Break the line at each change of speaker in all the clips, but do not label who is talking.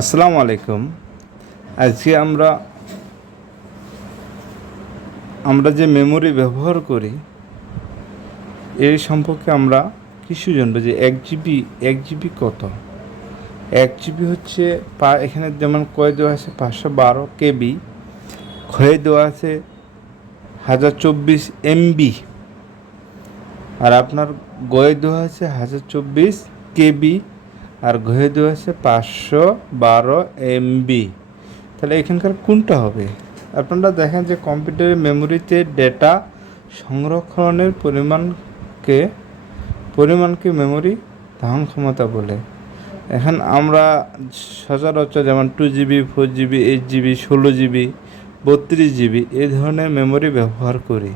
আসসালামু আলাইকুম। আজকে আমরা আমরা যে মেমোরি ব্যবহার করি, এই সম্পর্কে আমরা কিছু জানব যে এক জিবি এক জিবি কত? এক জিবি হচ্ছে পা, এখানে যেমন কয়ে দেওয়া আছে পাঁচশো বারো কেবি, ক্ষয়ে দেওয়া আছে হাজার চব্বিশ এমবি, আর আপনার গয়ে দেওয়া আছে হাজার চব্বিশ কেবি আর দেওয়া আছে পাঁচশো বারো এমবি তাহলে এখানকার কোনটা হবে? আপনারা দেখেন যে কম্পিউটারের মেমোরিতে ডেটা সংরক্ষণের পরিমাণকে পরিমাণকে মেমোরি ধারণ ক্ষমতা বলে। এখন আমরা সচরাচর যেমন two GB four GB eight GB ষোলো জিবি বত্রিশ জিবি এ ধরনের মেমোরি ব্যবহার করি।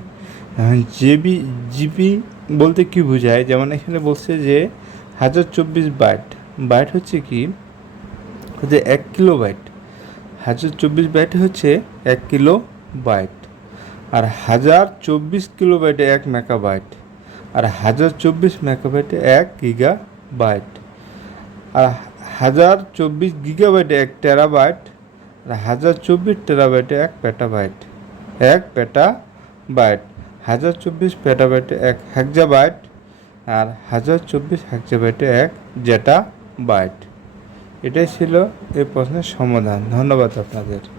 এখন জিবি জিবি বলতে কি বোঝায়? যেমন এখানে বলছে যে হাজার চব্বিশ বাইট। বাইট হচ্ছে কি? হচ্ছে এক কিলো বাইট হাজার চব্বিশ বাইট হচ্ছে এক কিলো বাইট আর হাজার চব্বিশ কিলো বাইটে এক মেগাবাইট আর হাজার চব্বিশ মেগাবাইটে এক গিগা বাইট আর হাজার চব্বিশ গিগাবাইটে এক টেরাবাইট আর হাজার চব্বিশ টেরাবাইটে এক পেটাবাইট এক পেটা বাইট হাজার চব্বিশ পেটাবাইটে এক হেক্সাবাইট আর হাজার চব্বিশ হেক্সাবাইটে এক জেটা বাইট এটাই ছিল এই প্রশ্নের সমাধান। ধন্যবাদ আপনাদের।